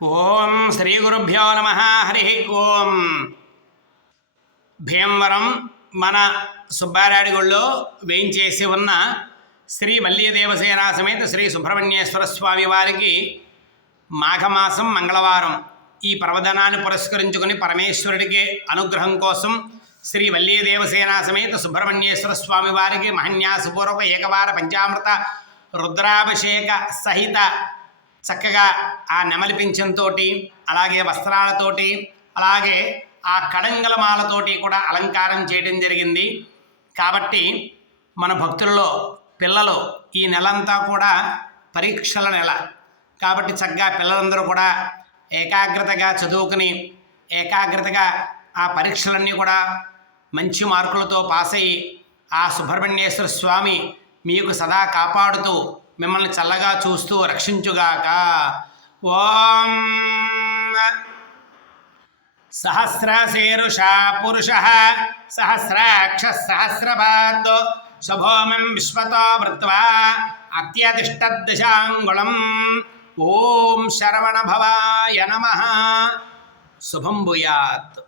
ఓం శ్రీ గురుభ్యో నమ. హరి ఓం. భీమవరం మన సుబ్బారాయుడుగుళ్ళో వేయించేసి ఉన్న శ్రీ వల్లి దేవసేన సమేత శ్రీ సుబ్రహ్మణ్యేశ్వర స్వామి వారికి మాఘమాసం మంగళవారం ఈ పర్వదనాన్ని పురస్కరించుకుని పరమేశ్వరుడికి అనుగ్రహం కోసం శ్రీ వల్లి దేవసేన సమేత సుబ్రహ్మణ్యేశ్వర స్వామి వారికి మహన్యాసపూర్వక ఏకవార పంచామృత రుద్రాభిషేక సహిత చక్కగా ఆ నెమలి పింఛంతో అలాగే వస్త్రాలతోటి అలాగే ఆ కడంగలమాలతోటి కూడా అలంకారం చేయడం జరిగింది. కాబట్టి మన భక్తుల్లో పిల్లలు ఈ నెలంతా కూడా పరీక్షల నెల కాబట్టి చక్కగా పిల్లలందరూ కూడా ఏకాగ్రతగా చదువుకుని ఏకాగ్రతగా ఆ పరీక్షలన్నీ కూడా మంచి మార్కులతో పాస్ అయ్యి ఆ సుబ్రహ్మణ్యేశ్వర స్వామి మీకు సదా కాపాడుతూ మిమ్మల్ని చల్లగా చూస్తూ రక్షించుగాక. ఓం సహస్రశీర్ష పురుష సహస్రాక్ష సహస్రపాద్ శుభోమం విశ్వతో వృత్వా అత్యతిష్టదశాంగుళం. ఓం శరవణ భవాయ నమః. శుభం భూయాత్.